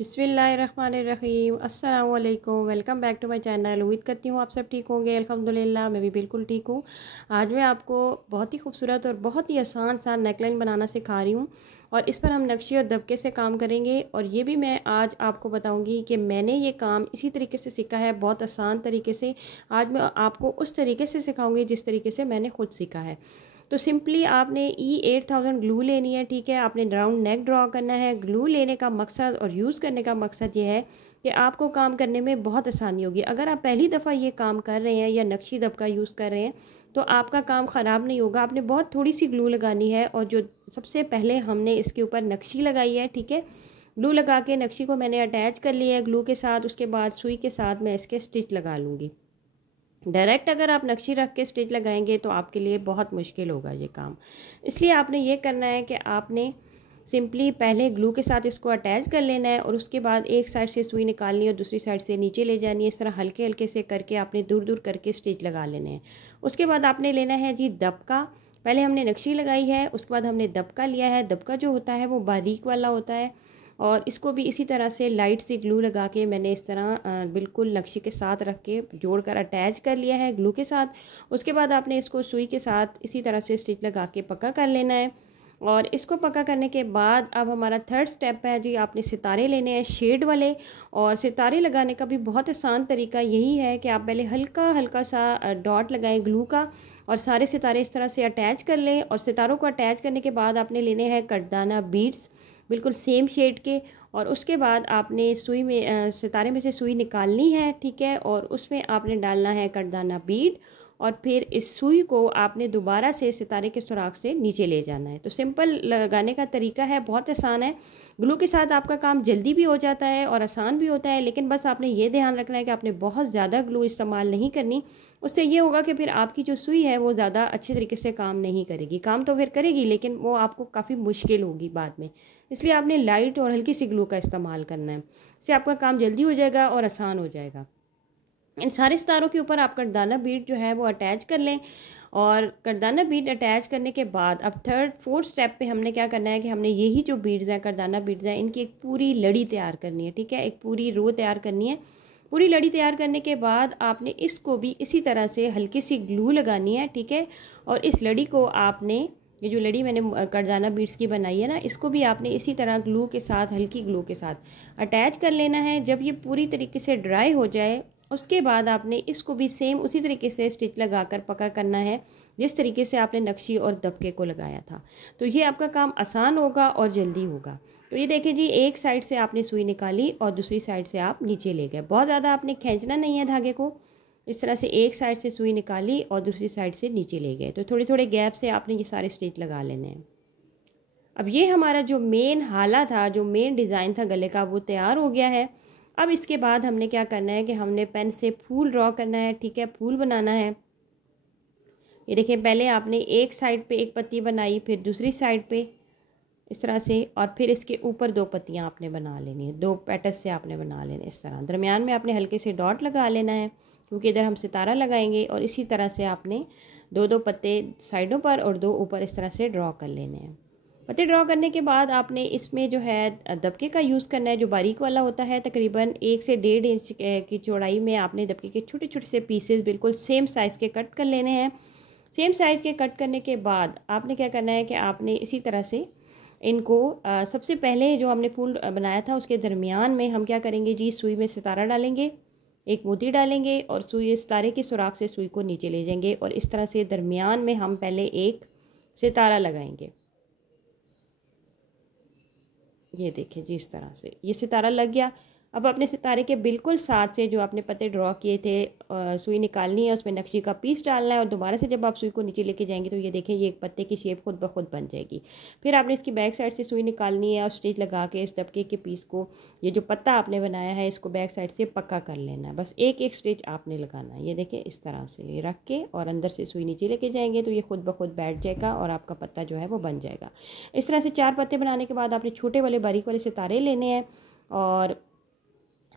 बिस्मिल्लाहिर्रहमानिर्रहीम। अस्सलाम वालेकुम। Welcome back to my channel. उम्मीद करती हूँ आप सब ठीक होंगे। अल्हम्दुलिल्लाह मैं भी बिल्कुल ठीक हूँ। आज मैं आपको बहुत ही खूबसूरत और बहुत ही आसान सा नेकलाइन बनाना सिखा रही हूँ और इस पर हम नक्शी और दबके से काम करेंगे। और ये भी मैं आज आपको बताऊँगी कि मैंने ये काम इसी तरीके से सीखा है, बहुत आसान तरीके से। आज मैं आपको उस तरीके से सिखाऊँगी जिस तरीके से मैंने खुद सीखा है। तो सिंपली आपने E8000 ग्लू लेनी है, ठीक है। आपने राउंड नेक ड्रॉ करना है। ग्लू लेने का मकसद और यूज़ करने का मकसद ये है कि आपको काम करने में बहुत आसानी होगी। अगर आप पहली दफ़ा ये काम कर रहे हैं या नक्शी दबका यूज़ कर रहे हैं तो आपका काम ख़राब नहीं होगा। आपने बहुत थोड़ी सी ग्लू लगानी है और जो सबसे पहले हमने इसके ऊपर नक्शी लगाई है, ठीक है। ग्लू लगा के नक्शी को मैंने अटैच कर लिया है ग्लू के साथ। उसके बाद सुई के साथ मैं इसके स्टिच लगा लूँगी। डायरेक्ट अगर आप नक्शी रख के स्टिच लगाएंगे तो आपके लिए बहुत मुश्किल होगा ये काम। इसलिए आपने ये करना है कि आपने सिंपली पहले ग्लू के साथ इसको अटैच कर लेना है और उसके बाद एक साइड से सुई निकालनी है और दूसरी साइड से नीचे ले जानी है। इस तरह हल्के हल्के से करके आपने दूर दूर करके स्टिच लगा लेने हैं। उसके बाद आपने लेना है जी दबका। पहले हमने नक्शी लगाई है, उसके बाद हमने दबका लिया है। दबका जो होता है वो बारीक वाला होता है और इसको भी इसी तरह से लाइट सी ग्लू लगा के मैंने इस तरह बिल्कुल नक्शी के साथ रख के जोड़कर अटैच कर लिया है ग्लू के साथ। उसके बाद आपने इसको सुई के साथ इसी तरह से स्टिच लगा के पक्का कर लेना है। और इसको पक्का करने के बाद अब हमारा थर्ड स्टेप है जी, आपने सितारे लेने हैं शेड वाले। और सितारे लगाने का भी बहुत आसान तरीका यही है कि आप पहले हल्का हल्का सा डॉट लगाएं ग्लू का और सारे सितारे इस तरह से अटैच कर लें। और सितारों को अटैच करने के बाद आपने लेने हैं कटदाना बीड्स, बिल्कुल सेम शेड के। और उसके बाद आपने सुई में सितारे में से सुई निकालनी है, ठीक है। और उसमें आपने डालना है कटदाना बीड और फिर इस सुई को आपने दोबारा से सितारे के सुराख से नीचे ले जाना है। तो सिंपल लगाने का तरीका है, बहुत आसान है। ग्लू के साथ आपका काम जल्दी भी हो जाता है और आसान भी होता है, लेकिन बस आपने ये ध्यान रखना है कि आपने बहुत ज़्यादा ग्लू इस्तेमाल नहीं करनी। उससे ये होगा कि फिर आपकी जो सुई है वो ज़्यादा अच्छे तरीके से काम नहीं करेगी। काम तो फिर करेगी लेकिन वो आपको काफ़ी मुश्किल होगी बाद में। इसलिए आपने लाइट और हल्की सी ग्लू का इस्तेमाल करना है। इससे आपका काम जल्दी हो जाएगा और आसान हो जाएगा। इन सारे सितारों के ऊपर आप कटदाना बीड जो है वो अटैच कर लें। और कटदाना बीड अटैच करने के बाद अब थर्ड फोर्थ स्टेप पे हमने क्या करना है कि हमने यही जो बीड्स हैं, कटदाना बीड्स हैं, इनकी एक पूरी लड़ी तैयार करनी है, ठीक है। एक पूरी रो तैयार करनी है। पूरी लड़ी तैयार करने के बाद आपने इसको भी इसी तरह से हल्की सी ग्लू लगानी है, ठीक है। और इस लड़ी को आपने, ये जो लड़ी मैंने कटदाना बीड्स की बनाई है ना, इसको भी आपने इसी तरह ग्लू के साथ, हल्की ग्लू के साथ अटैच कर लेना है। जब ये पूरी तरीके से ड्राई हो जाए उसके बाद आपने इसको भी सेम उसी तरीके से स्टिच लगाकर पक्का करना है जिस तरीके से आपने नक्शी और दबके को लगाया था। तो ये आपका काम आसान होगा और जल्दी होगा। तो ये देखिए जी, एक साइड से आपने सुई निकाली और दूसरी साइड से आप नीचे ले गए। बहुत ज़्यादा आपने खींचना नहीं है धागे को। इस तरह से एक साइड से सुई निकाली और दूसरी साइड से नीचे ले गए। तो थोड़े थोड़े गैप से आपने ये सारे स्टिच लगा लेने हैं। अब ये हमारा जो मेन हाला था, जो मेन डिज़ाइन था गले का, वो तैयार हो गया है। अब इसके बाद हमने क्या करना है कि हमने पेन से फूल ड्रॉ करना है, ठीक है। फूल बनाना है। ये देखिए, पहले आपने एक साइड पे एक पत्ती बनाई, फिर दूसरी साइड पे इस तरह से, और फिर इसके ऊपर दो पत्तियां आपने बना लेनी है, दो पेटल्स से आपने बना लेने इस तरह। दरमियान में आपने हल्के से डॉट लगा लेना है क्योंकि इधर हम सितारा लगाएंगे। और इसी तरह से आपने दो दो पत्ते साइडों पर और दो ऊपर इस तरह से ड्रॉ कर लेने हैं। पत्ते ड्रॉ करने के बाद आपने इसमें जो है दबके का यूज़ करना है, जो बारीक वाला होता है। तकरीबन 1 से 1.5 इंच की चौड़ाई में आपने दबके के छोटे छोटे से पीसेस बिल्कुल सेम साइज़ के कट कर लेने हैं। सेम साइज़ के कट करने के बाद आपने क्या करना है कि आपने इसी तरह से इनको सबसे पहले जो हमने फूल बनाया था उसके दरमियान में हम क्या करेंगे जी, सुई में सितारा डालेंगे, एक मोती डालेंगे और सुई सितारे की सुराख से सुई को नीचे ले जाएंगे और इस तरह से दरमियान में हम पहले एक सितारा लगाएंगे। ये देखिए जी, इस तरह से ये सितारा लग गया। अब अपने सितारे के बिल्कुल साथ से जो आपने पत्ते ड्रॉ किए थे, सुई निकालनी है, उसमें नक्शी का पीस डालना है और दोबारा से जब आप सुई को नीचे लेके जाएंगे तो ये देखें, ये एक पत्ते की शेप खुद ब खुद बन जाएगी। फिर आपने इसकी बैक साइड से सुई निकालनी है और स्टिच लगा के इस दबके के पीस को, ये जो पत्ता आपने बनाया है, इसको बैक साइड से पक्का कर लेना है। बस एक एक स्टिच आपने लगाना है। ये देखें, इस तरह से ये रख के और अंदर से सुई नीचे लेके जाएंगे तो ये खुद ब खुद बैठ जाएगा और आपका पत्ता जो है वो बन जाएगा। इस तरह से 4 पत्ते बनाने के बाद आपने छोटे वाले बारीक वाले सितारे लेने हैं और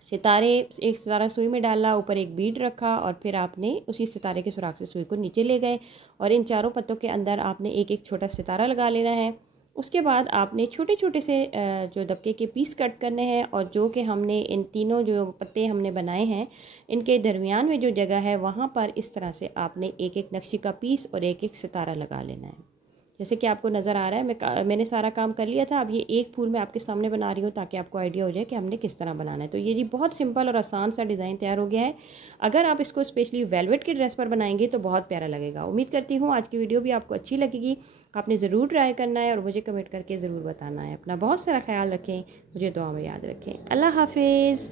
सितारे, एक सितारा सुई में डाला, ऊपर एक बीड रखा और फिर आपने उसी सितारे के सुराख से सुई को नीचे ले गए और इन चारों पत्तों के अंदर आपने एक एक छोटा सितारा लगा लेना है। उसके बाद आपने छोटे छोटे से जो दबके के पीस कट करने हैं, और जो कि हमने इन तीनों जो पत्ते हमने बनाए हैं इनके दरमियान में जो जगह है वहाँ पर इस तरह से आपने एक एक नक्शी का पीस और एक एक सितारा लगा लेना है। जैसे कि आपको नज़र आ रहा है मैंने सारा काम कर लिया था। अब ये एक फूल मैं आपके सामने बना रही हूँ ताकि आपको आइडिया हो जाए कि हमने किस तरह बनाना है। तो ये जी बहुत सिंपल और आसान सा डिज़ाइन तैयार हो गया है। अगर आप इसको स्पेशली वेलवेट की ड्रेस पर बनाएंगे तो बहुत प्यारा लगेगा। उम्मीद करती हूँ आज की वीडियो भी आपको अच्छी लगेगी। आपने ज़रूर ट्राई करना है और मुझे कमेंट करके ज़रूर बताना है। अपना बहुत सारा ख्याल रखें, मुझे दुआ में याद रखें। अल्लाह हाफिज़।